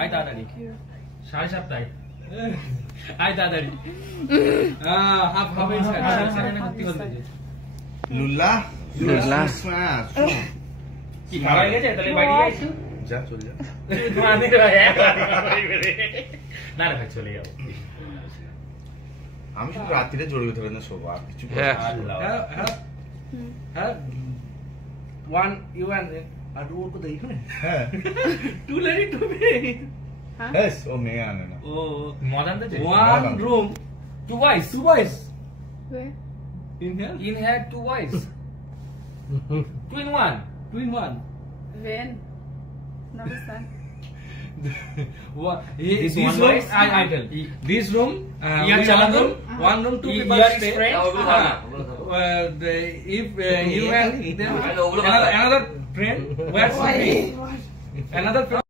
আয় তাড়াতাড়ি 7:30টায় আয় তাড়াতাড়ি হাফ লুল্লা কি মারা গেছে তাহলে বাড়ি যাইছো যা চলে যা না না চলে যাও আমি শুধু রাত্রিরে জড়িয়ে ধরে না শোবো আর কিছু One, you and Adur ko dahi ne? হ্যাঁ Too late to be. yes ও মেয়ে আনে না Oh, মদন তো one room, two boys two boys. Where? In here, in here two boys two in one two in one. When? Not understand. This This one room, boys, I tell. This room, Here one chala room, room. one room, two Here people is stay. friend. If you and then another friend, where sleeping? Another friend